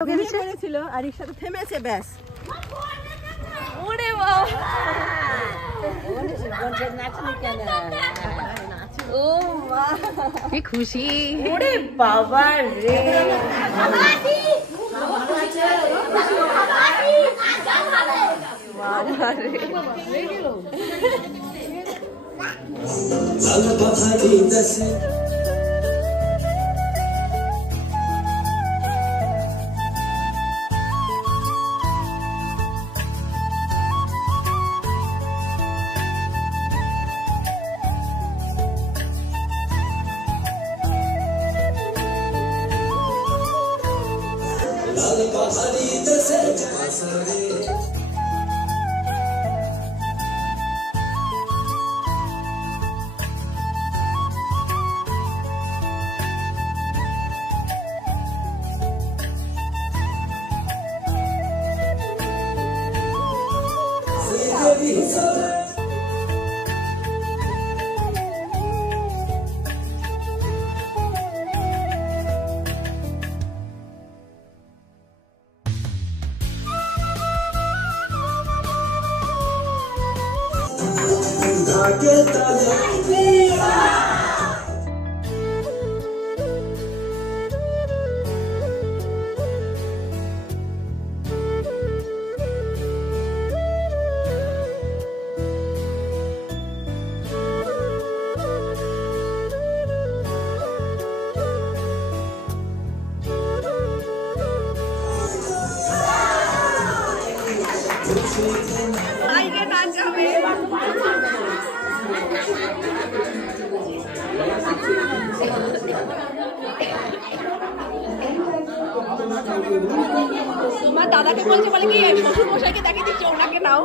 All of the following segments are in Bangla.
ছিল আর রিক্সাটা থেমেছে ব্যাস। ওরে বাবা ও মা কি খুশি। ওরে বাবা রে তোমার দাদাকে বলছে বলে কি শ্বশুর মশাইকে দেখে দিচ্ছ ওনাকে নাও।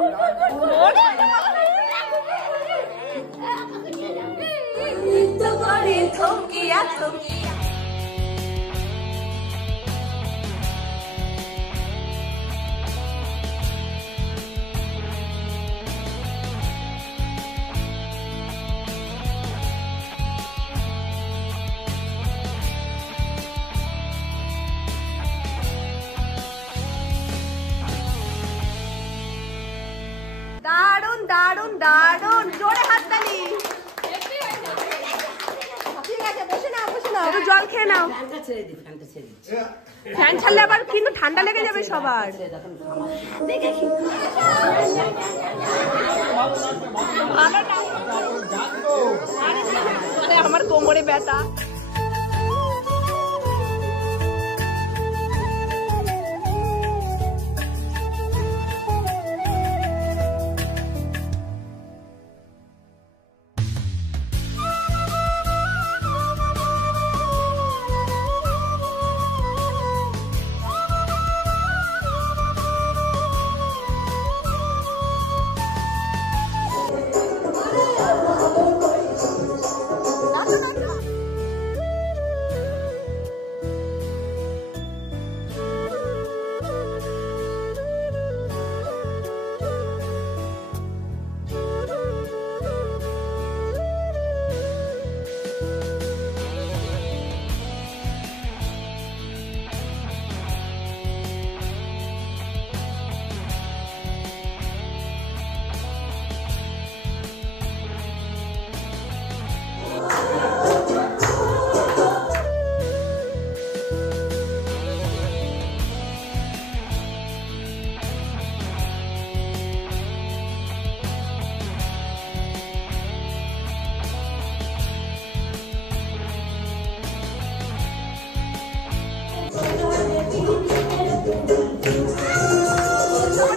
দারুন দারুন দারুন জোরে হাততালি। ঠিক আছে বসে নাও বসে নাও একটু জল খেয়ে নাও। ফ্যান ছাড়লে আবার কিন্তু ঠান্ডা লেগে যাবে সবার। আমার কোমরে ব্যথা।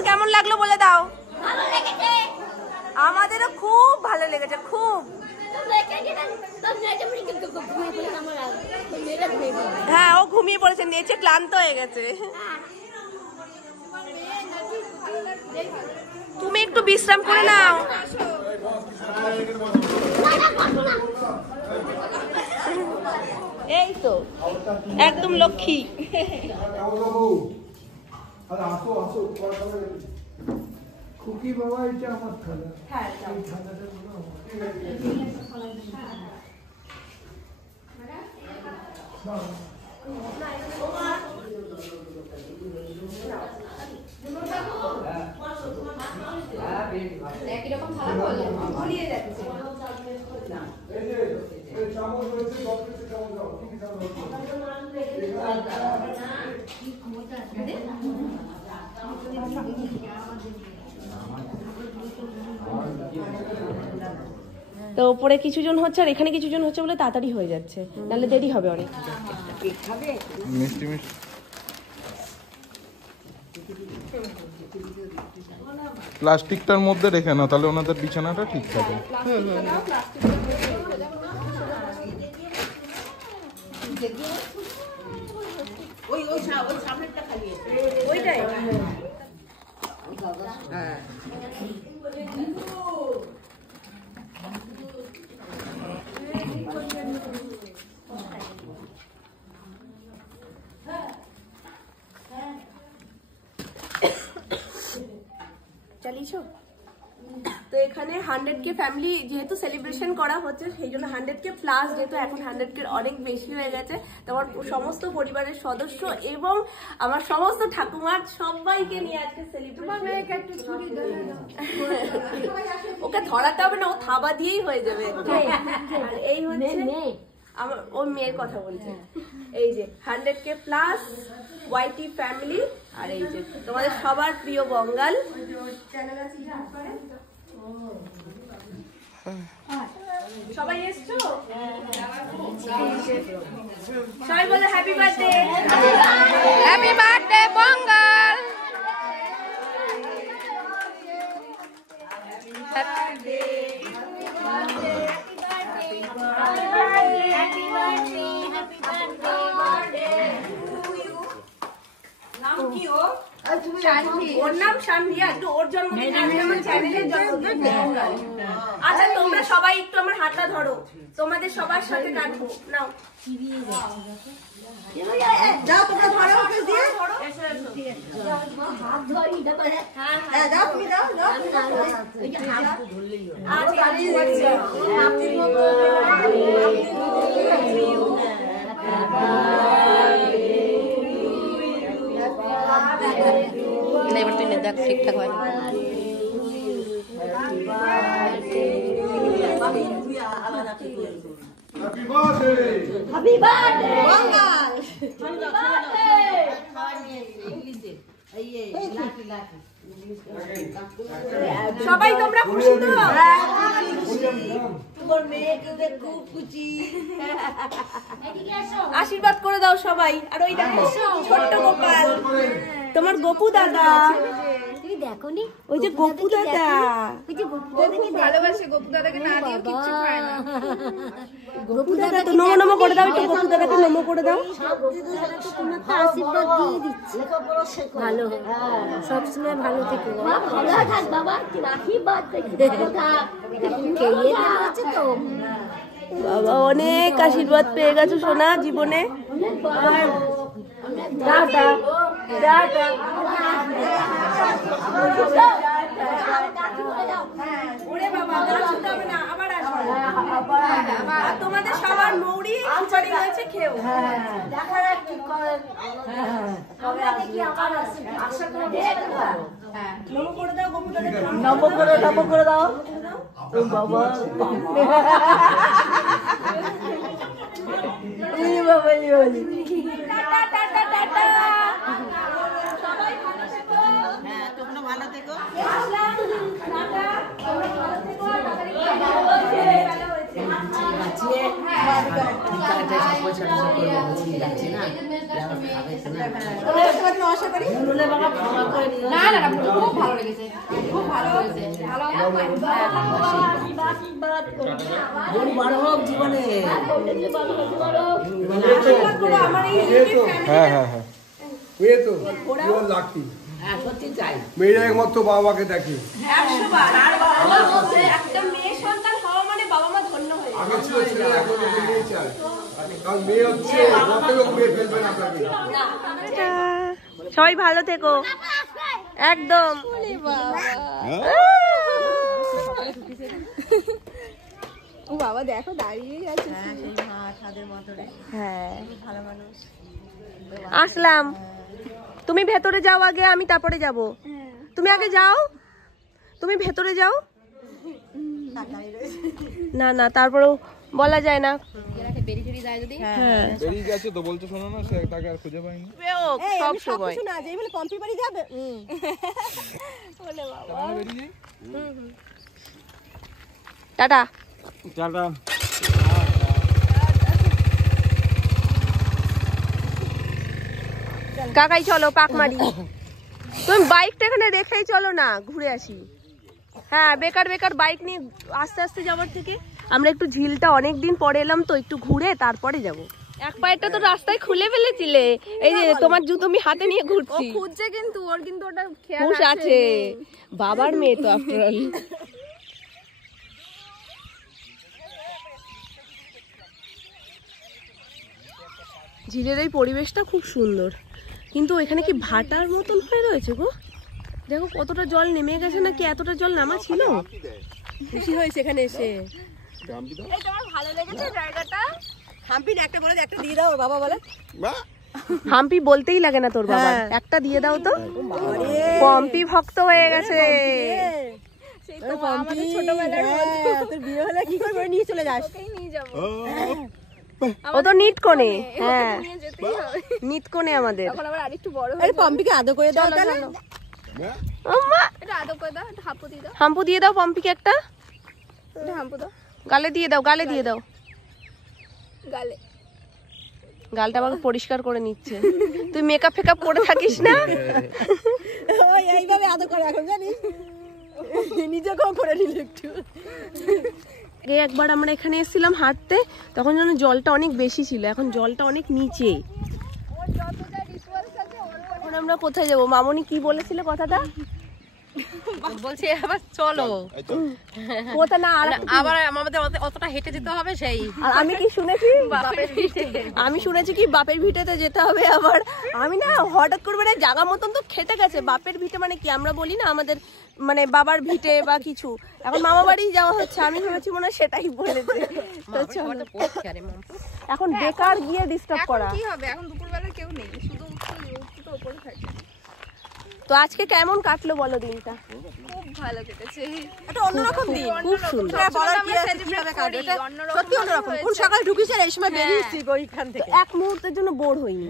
কেমন লাগলো বলে দাও। আমাদেরও খুব ভালো লেগেছে খুব। হ্যাঁ ও ঘুমিয়ে পড়েছে নেচে ক্লান্ত হয়ে গেছে। তুমি একটু বিশ্রাম করে নাও। এই তো একদম লক্ষ্মী। খুকি বাবা এটা আমার খালা। হ্যাঁ এই খালাটা বলো আমার। তো ওপরে কিছু জন হচ্ছে আর এখানে কিছু জন হচ্ছে বলে তাড়াতাড়ি হয়ে যাচ্ছে, নাহলে দেরি হবে অনেক। মিষ্টি মিষ্টি প্লাস্টিকটার মধ্যে রেখে নাও, তাহলে ওনাদের বিছানাটা ঠিক থাকে। ওইটাই চালিয়েছো। তো এখানে 100K ফ্যামিলি যেহেতু সেলিব্রেশন করা হচ্ছে, সেই জন্য 100K প্লাস, যেহেতু এখন 100K অনেক বেশি হয়ে গেছে, তো আমার সমস্ত পরিবারের সদস্য এবং আমার সমস্ত ঠাকুমার সবাইকে নিয়ে আজকে সেলিব্রেশন। ওকে ধরাতে হবে না, ও থাবা দিয়েই হয়ে যাবে। আর এই হচ্ছে আমার ওর মেয়ের কথা বলছে। এই যে 100K প্লাস ওয়াইটি ফ্যামিলি, আর এই যে তোমাদের সবার প্রিয় বঙ্গাল। সবাই এসছো? সবাই বলে হ্যাপি বার্থডে, হ্যাপি বার্থডে বঙ্গাল। ওর নাম শান্তি, একটু ওর জন্মদিন আজকে আমার চ্যানেলের জন্মদিন। আচ্ছা তোমরা সবাই একটু আমার হাতটা ধরো, তোমাদের সবার সাথে কাটবো। নাও যাও, তোমরা ধরো, ওকে দিয়ে ধরো। এসো এসো, হাত ধরি দাও, হ্যাঁ দাও, তুমি দাও দাও, এই যে হাত ধরলেই হবে। আচ্ছা আচ্ছা, আপনি মতো এবার তুই দেখ ঠিকঠাক হয় না। সবাই তোমরা খুশি তো? আশীর্বাদ করে দাও সবাই। আর ওই দেখো ছোট্ট গোপাল, তোমার গোপু দাদা। দেখোনি ওই যে গোপু দাদা, ভালোবাসে গোপু দাদাকে, না দিও কিচ্ছু খায় না। গোপু দাদা তো নমো নমো করে দাও, একটু গোপু দাদাকে নমো করে দাও। তোমাকে আশীর্বাদ দিয়ে দিচ্ছি, ভালো সবসময় ভালো থেকো, ভালো থাক বাবা, আশীর্বাদ হচ্ছে তো। বাবা অনেক আশীর্বাদ পেয়ে গেছো সোনা জীবনে। Tata tata. ওরে বাবা আসতে হবে না, আবার আসবে। আর তোমাদের সবার মৌরি খিচুড়ি হয়েছে, খেও। দেখা যাক কি করেন, আমরা দেখি আবার আশা করে নমো করে দাও গোপু দাদাকে। নমো করে দাও বাবা। এই বাবা এই বলি টাটা টাটা টাটা। সবাই ভালো থেকো। হ্যাঁ তোমরা ভালো থেকো। আসলাম টাটা, তোমরা ভালো থেকো। তাড়াতাড়ি ভালো হয়েছে, ভালো হয়েছে। হ্যাঁ হ্যাঁ হ্যাঁ, মেয়ে তো লাকি, মেয়েরা একমাত্র বাবাকে দেখে। 100 বার। আমার বলছে একটা মেয়ে সন্তান হওয়া মানে বাবা মা ধন্য হয়ে যায়। আগে ছিল ছেলে, এখন মেয়ে চায়, কারণ মেয়ে হচ্ছে লোক মেয়ে ফেলবে না আপনাকে। সবাই ভালো থেকো একদম। ও বাবা দেখো দাঁড়িয়ে আছে। হ্যাঁ ভালো মানুষ। আসলাম, তুমি ভেতরে যাও আগে, আমি তারপরে যাব। তুমি আগে যাও, তুমি ভেতরে যাও। না না তারপরেও বলা যায় না। বেরিয়ে যায় যদি। হ্যাঁ বেরিয়ে গেছে তো বলছে, শোনো না, সে তাকে আর খুঁজে পাইনি। সব সময় শোনা যায় বলে কম্পি বাড়ি যাবে। বলে বাবা বেরিয়ে যাই। টাটা। কাকাই চলো পাক মারি। তুমি বাইকটা এখানে রেখেই চলো না, ঘুরে আসি। হ্যাঁ, বেকার বেকার বাইক নিয়ে আস্তে আস্তে যাওয়ার থেকে আমরা একটু ঝিলটা অনেকদিন পরে এলাম তো, একটু ঘুরে তারপরে যাব। এক পায়েরটা তো রাস্তায় খুলে ফেলেছিলে, এই যে তোমার জুতো আমি হাতে নিয়ে ঘুরছি। খুঁজছে কিন্তু ওর কিন্তু ওটা খেয়াল হুঁশ আছে, বাবার মেয়ে তো আফটার অল। ঝিলের এই পরিবেশটা খুব সুন্দর, কিন্তু এখানে কি ভাটার মতন হয়ে রয়েছে গো। দেখো কতটা জল নেমে গেছে, নাকি এতটা জল নামা ছিল। খুশি হয়েছে এখানে এসে। এই তোমার ভালো লেগেছে জায়গাটা? হাম্পি একটা বলে, একটা দিয়ে দাও বাবা বলে। হাম্পি বলতেই লাগে না তোর বাবা, একটা দিয়ে দাও তো। পম্পি ভক্ত হয়ে গেছে। সেই তো আমাদের ছোটবেলার তোর বিয়ে হলে কি করবে, নিয়ে চলে যাস। ওকেই নিয়ে যাবো। ও তো নিট কোণে। হ্যাঁ, নিয়ে যেতেই হবে। নিট কোণে আমাদের। তখন আবার আরেকটু বড় হয়ে যাবে। পম্পিকে আদর করে দাও তাহলে। এটা আদর করে দাও, এটা হাঁপু দিয়ে দাও, হাম্পু দিয়ে দাও পম্পিকে একটা। এটা হাঁপু দাও গালে দিয়ে দাও, গালে দিয়ে দাও। গালে। গালটা আমাকে পরিষ্কার করে নিচ্ছে। তুই মেকআপ ফেকআপ করে থাকিস না? এইভাবে আদর করে এখন জানিস, নিজেকেও করে নিল একটু। একবার আমরা এখানে এসেছিলাম হাঁটতে, তখন যেন জলটা অনেক বেশি ছিল, এখন জলটা অনেক নিচে। ওর যত যা রিচুয়ালস আছে ওর এখন আমরা কোথায় যাবো? মামনি কি বলেছিল কথাটা? বলছি আবার চলো কোথা না আর আবার আমাদের অতটা হেঁটে যেতে হবে সেই। আর আমি কি শুনেছি, আমি শুনেছি কি বাপের ভিটেতে যেতে হবে। আবার আমি না হঠাৎ করবে না, জায়গা মতন তো খেতে গেছে। বাপের ভিটে মানে কি আমরা বলি না আমাদের মানে বাবার ভিটে বা কিছু, এখন মামা বাড়ি যাওয়া হচ্ছে। আমি ভেবেছি মনে হয় সেটাই বলেছে। তো চলো। এখন বেকার গিয়ে ডিস্টার্ব করা। কি হবে, এখন দুপুরবেলা কেউ নেই, শুধু উঠতে উপরে থাকে। তো আজকে কেমন কাটলো বলো দিনটা? খুব ভালো কেটেছে। একটা অন্যরকম দিন, খুব সুন্দর। সত্যি অন্যরকম। কোন সকালে ঢুকিস আর এই সময় বেরিয়েছি ওইখান থেকে, এক মুহূর্তের জন্য বোর হইনি,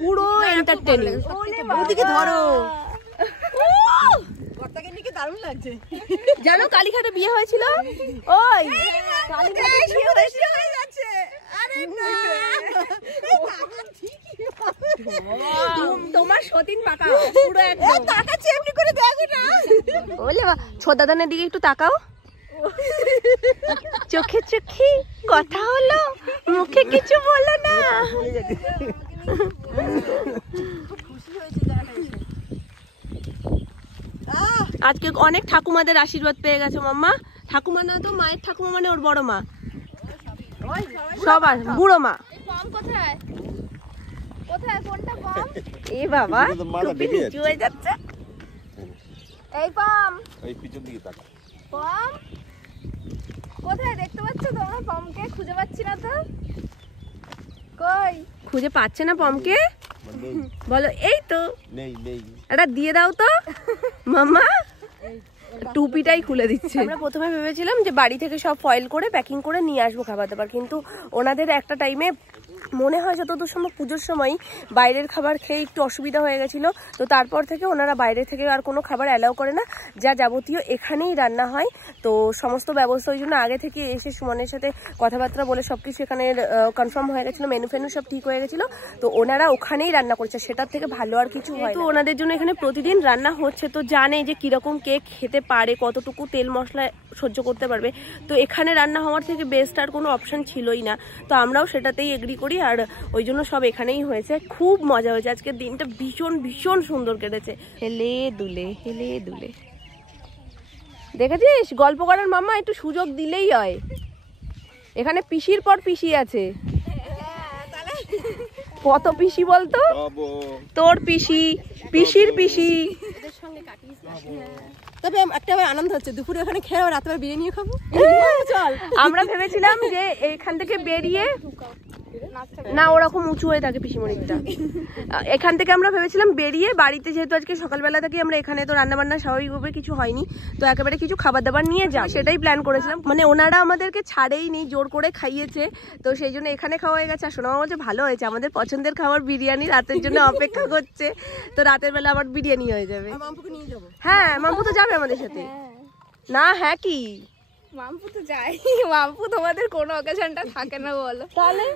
পুরো এন্টারটেইনিং। ওদিকে ধরো, বর্তাকে নিয়ে কি দারুণ লাগছে। জানো কালীঘাটে বিয়ে হয়েছিল, ওই কালীঘাটে বিয়ে হয়েছিল। আরে না, তোমার সতীন পাকা পুরো একদম। তাকাচ্ছি এমনি করে, দেখো না। ওলে বা ছোদাদানের দিকে একটু তাকাও। চোখে চোখে কথা হলো, মুখে কিছু বলো না। আজকে অনেক ঠাকুমাদের আশীর্বাদ পেয়ে গেছে মাম্মা। ঠাকুমা না তো মায়ের ঠাকুমা মানে ওর বড় মা, সবার বুড়ো মা। কম কোথায় কোথায় কোনটা কম? এ বাবা টুপি নিচু হয়ে যাচ্ছে। এই কম, এই পিছন দিকে তাকা। কম কোথায় দেখতে পাচ্ছ তোমরা? পমকে খুঁজে পাচ্ছি না তো। কই খুঁজে পাচ্ছে না পমকে? বলো এই তো নেই নেই, এটা দিয়ে দাও তো মাম্মা। টুপিটাই খুলে দিচ্ছে। আমরা প্রথমে ভেবেছিলাম যে বাড়ি থেকে সব ফয়েল করে প্যাকিং করে নিয়ে আসবো খাবার দাবার, কিন্তু ওনাদের একটা টাইমে মনে হয় যতদূর সম্ভব পুজোর সময় বাইরের খাবার খেয়ে একটু অসুবিধা হয়ে গেছিলো। তো তারপর থেকে ওনারা বাইরে থেকে আর কোনো খাবার অ্যালাউ করে না, যা যাবতীয় এখানেই রান্না হয়। তো সমস্ত ব্যবস্থা ওই জন্য আগে থেকে এসে সুমনের সাথে কথাবার্তা বলে সবকিছু এখানে কনফার্ম হয়ে গেছিলো, মেনু ফেনু সব ঠিক হয়ে গেছিলো। তো ওনারা ওখানেই রান্না করছে, সেটার থেকে ভালো আর কিছু হয়। তো ওনাদের জন্য এখানে প্রতিদিন রান্না হচ্ছে, তো জানে যে কিরকম কেক খেতে পারে, কতটুকু তেল মশলা সহ্য করতে পারবে। তো এখানে রান্না হওয়ার থেকে বেস্ট আর কোনো অপশন ছিলই না। তো আমরাও সেটাতেই এগ্রি করি, আর ওই জন্য সব এখানেই হয়েছে। খুব মজা হয়েছে আজকের দিনটা, ভীষণ ভীষণ সুন্দর কেটেছে। হেলে দুলে হেলে দুলে। দেখেছিস গল্প করার মাম্মা, একটু সুযোগ দিলেই হয়। এখানে পিসির পর পিসি আছে। কত পিসি বলতো? তোর পিসি, পিসির পিসি। তবে একটা আনন্দ হচ্ছে, দুপুরে ওখানে খেয়ে রাতে বিরিয়ানি খাবো। চল, আমরা ভেবেছিলাম যে এখান থেকে বেরিয়ে না ওরকম উঁচু হয়ে থাকে পিসিমণিটা, এখান থেকে আমরা ভেবেছিলাম বেরিয়ে বাড়িতে, যেহেতু আজকে সকালবেলা থেকে আমরা এখানে তো রান্না বান্না স্বাভাবিকভাবে কিছু হয়নি, তো একেবারে কিছু খাবার দাবার নিয়ে যাও, সেটাই প্ল্যান করেছিলাম। মানে ওনারা আমাদেরকে ছাড়েই নেই, জোর করে খাইয়েছে। তো সেই জন্য এখানে খাওয়া হয়ে গেছে। আর শোনা বলছে ভালো হয়েছে, আমাদের পছন্দের খাবার বিরিয়ানি রাতের জন্য অপেক্ষা করছে। তো রাতের বেলা আবার বিরিয়ানি হয়ে যাবে। হ্যাঁ মাম্পু তো যাবে আমাদের সাথে। না হ্যাঁ কি মাম্পু তো যাই, মাম্পু তোমাদের কোনো অকেশনটা থাকে না বলো। তাহলে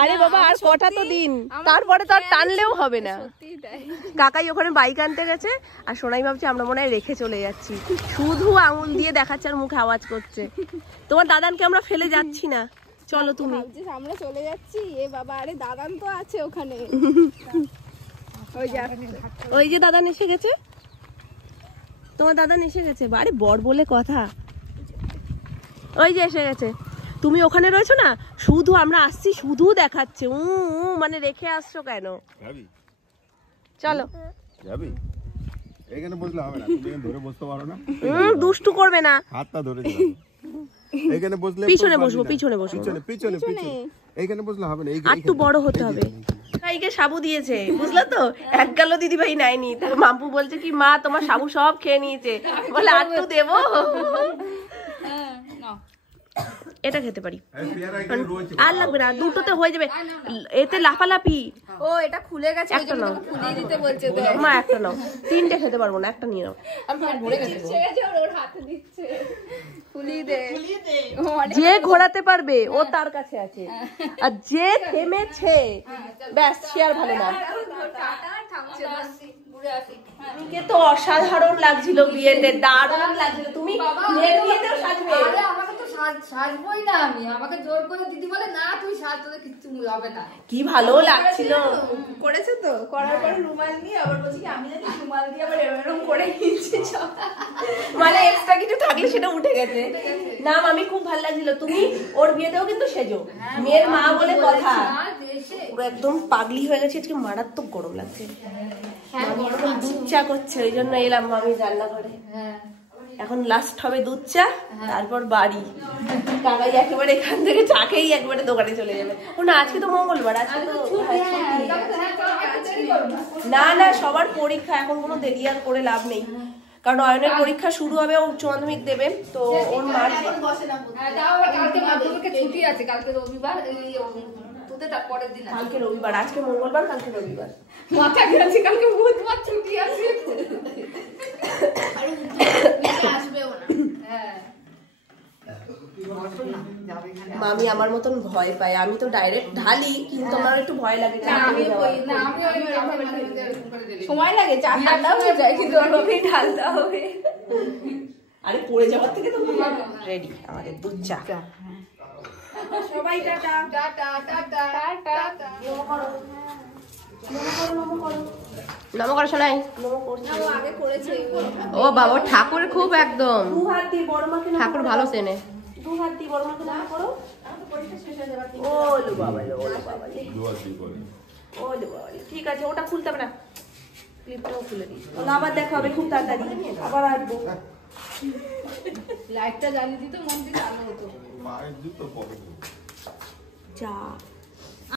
আরে বাবা আর কটা তো দিন, তারপরে তো আর টানলেও হবে না। সত্যিই তাই। কাকাই ওখানে বাইক আনতে গেছে আর সোনাই ভাবছে আমরা মনে হয় রেখে চলে যাচ্ছি, শুধু আঙুল দিয়ে দেখাচ্ছে আর মুখে আওয়াজ করছে। তোমার দাদানকে আমরা ফেলে যাচ্ছি না, চলো তুমি। ভাবছিস আমরা চলে যাচ্ছি, এ বাবা আরে দাদান তো আছে ওখানে। ওই যে দাদান এসে গেছে, তোমার দাদান এসে গেছে। আরে বর বলে কথা, ওই যে এসে গেছে। তুমি ওখানে রয়েছো না, শুধু আমরা আসছি শুধু দেখাচ্ছে, মানে রেখে আসছো কেন? চলো যাবি, এখানে বসলে হবে না, তুমি এখানে ধরে বসতে পারো না। দুষ্টু করবে না, হাতটা ধরে দিলাম। এখানে বসলে পিছনে বসবো, পিছনে বসবো, পিছনে পিছনে পিছনে, এখানে বসলে হবে না। আর একটু বড় হতে হবে। কাইকে সাবু দিয়েছে বুঝলা তো, এক গালো দিদি ভাই নাইনি। তা মাম্পু বলছে কি মা তোমার সাবু সব খেয়ে নিয়েছে, বলে আর একটু দেবো। এটা খেতে পারি, আর লাগবে না, দুটোতে হয়ে যাবে। এতে লাফালাফি। ও এটা খুলে গেছে, একটা নাও, খুলে দিতে বলছে তো। মা একটা নাও, তিনটে খেতে পারবো না, একটা নিয়ে নাও। ওর হাতে দিচ্ছে, খুলি দে। যে ঘোরাতে পারবে ও তার কাছে আছে, আর যে থেমেছে ব্যাস সে আর ভালো না। কে তো অসাধারণ লাগছিল বিয়েতে, দারুণ লাগছিল। তুমি মেয়ের বিয়েতেও সাজবে? আমাকে তো সাজবই না আমি, আমাকে জোর করে দিদি বলে না তুই সাজ, তোদের কিচ্ছু হবে না। কি ভালো লাগছিল। করেছে তো, করার পরে রুমাল নিয়ে আবার বলছি কি আমি জানি রুমাল দিয়ে আবার এরকম করে নিচ্ছি সব। মানে এক্সট্রা কিছু থাকলে সেটা উঠে গেছে। না আমি খুব ভালো লাগছিল। তুমি ওর বিয়েতেও কিন্তু সেজো, মেয়ের মা বলে কথা। পুরো একদম পাগলি হয়ে গেছে, আজকে মারাত্মক গরম লাগছে। দুধ চা করছে, ওই জন্য এলাম আমি রান্নাঘরে। এখন লাস্ট হবে দুধ চা, তারপর বাড়ি। কাকাই একেবারে এখান থেকে চা খেয়েই একবারে দোকানে চলে যাবে। ও না আজকে তো মঙ্গলবার, আজকে তো না না সবার পরীক্ষা, এখন কোনো দেরি আর করে লাভ নেই, কারণ অয়নের পরীক্ষা শুরু হবে, ও উচ্চ মাধ্যমিক দেবে। তো ওর মার কালকে মাধ্যমিকে ছুটি আছে, কালকে রবিবার, পরের দিন কালকে রবিবার, আজকে মঙ্গলবার, কালকে রবিবার। মাথা গেছে, কালকে বুধবার ছুটি আছে। মামি আমার মতন ভয় পায়, আমি তো ডাইরেক্ট ঢালি, কিন্তু আমার একটু ভয় লাগে। সময় লাগে, চা ঠান্ডা হয়ে যায়, কিন্তু ওরভাবেই ঢালতে হবে। আরে পড়ে যাওয়ার থেকে তো রেডি আমাদের দুধ চা। সবাই টাটা টাটা টাটা টাটা। নম করে শোনাই। আগে করেছে ও বাবা ঠাকুর খুব একদম, দু হাত দিয়ে বড় মাকে ঠাকুর ভালো চেনে। দু হাত দিয়ে বড় মাকে নাম করো। ওলো বাবা, ওলো বাবা, ওলো বাবা। ঠিক আছে, ওটা খুলতে হবে না, ক্লিপটাও খুলে দিই। আবার দেখা হবে খুব তাড়াতাড়ি, আবার আসবো। লাইটটা জ্বালিয়ে দিতে মন দিয়ে আলো হতো। মায়ের জুতো পরে যা